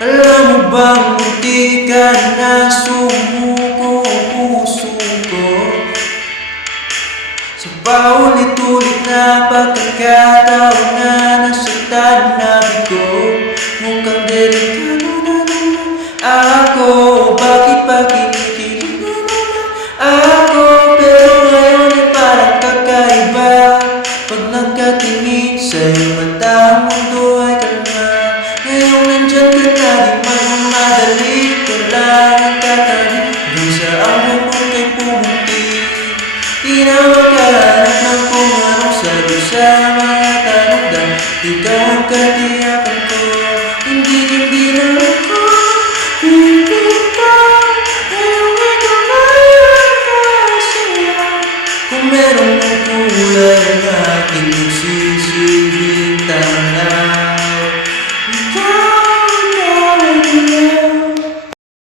Alam mo bang munti ka na sumuko puso ko sa paulit-ulit na pagkakataon na nasaktan na ko. Mukhang delikado na naman ako. Bakit pa kinikilig na naman ako? Pero ngayon ay parang kakaiba. Pag nagkatingin sa iyong mata, mundo ay kalma. Ngayong nandyan ka na, di magmamadali. Wala nang tatanim, di sa ang bukod ay pumunti. Di na magkahanap ng kung anong sagot sa mga tanong. Dahil ikaw ang